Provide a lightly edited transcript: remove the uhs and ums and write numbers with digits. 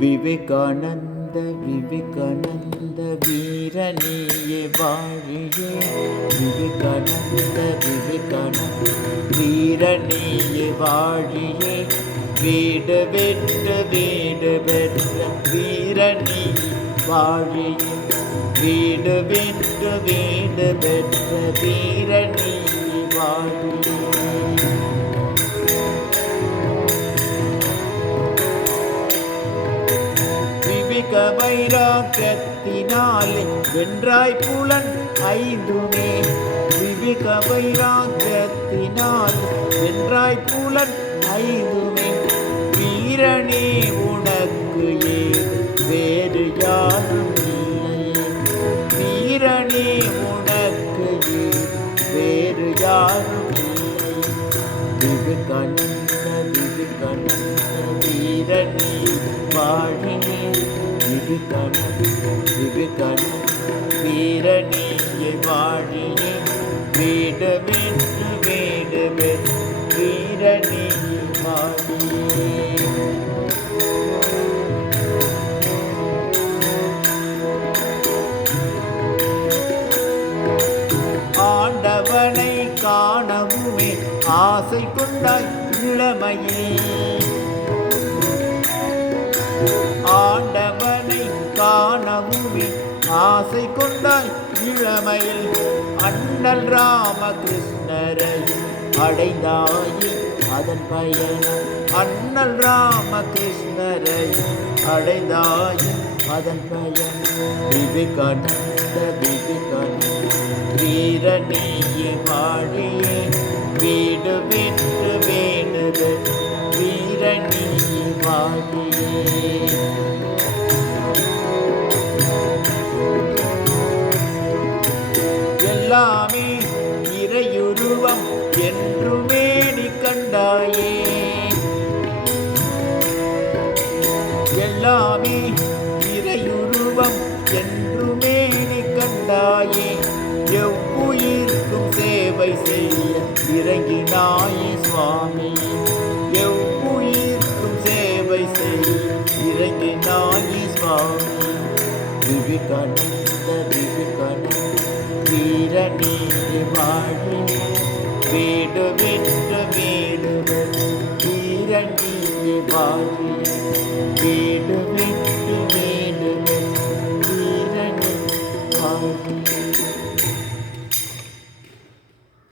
விவேகானந்த விவேகானந்த வீரனியே வாழியே. விவேகானந்த விவேகானந்த வீரனியே வாழியே. வீடு பெற்ற வீடு பெற்ற வீரனி வாழியே. வீடு பெற்ற வீடு பெற்ற வீரனி வாழியே. வைராக்கியத்தினாலே வென்றாய் புலன் ஐந்துமே. விவேக வைராக்கியத்தினால் வென்றாய் புலன் ஐந்துமே. வீரனே உனக்கு ஏது வேறு யாரும் இல்லையே. வீரனே உனக்கு ஏது வேறு யாரும் இல்லை. விவேகானந்த விவேகானந்த வீரனே வாழியே. விவேகானந்த விவேகானந்த வீரனியே வாழியே. வீடு வென்று வீடு வென்று வீரனியே வாழியே. ஆண்டவனை காணவுமே ஆசை கொண்டாய் இளமையே. ஆண்டவனை காணவுமே ஆசை கொண்டாய் இளமையில். அண்ணல் ராமகிருஷ்ணரை அடைந்தாயே அதன் பயணம். அண்ணல் ராமகிருஷ்ணரை அடைந்தாயே அதன் பயணம். விவேகானந்த விவேகானந்த வீரனியே வாழியே. வீடு வென்று வீடு வீரனியே வாழியே. எல்லாமே இறையுருவம் என்றுமே நீ கண்டாயே. எல்லாமே இறையுருவம் என்றுமே நீ கண்டாயே. எவ்வுயிர்க்கும் சேவை செய்ய இறங்கினாயே சுவாமி. எவ்வுயிர்க்கும் சேவை செய்ய இறங்கினாயே சுவாமி. விவேகானந்த விவேகானந்த வீரனியே வாழியே. வீடு வென்ற வீடு வீரனியே வாழியே. வீடு வென்று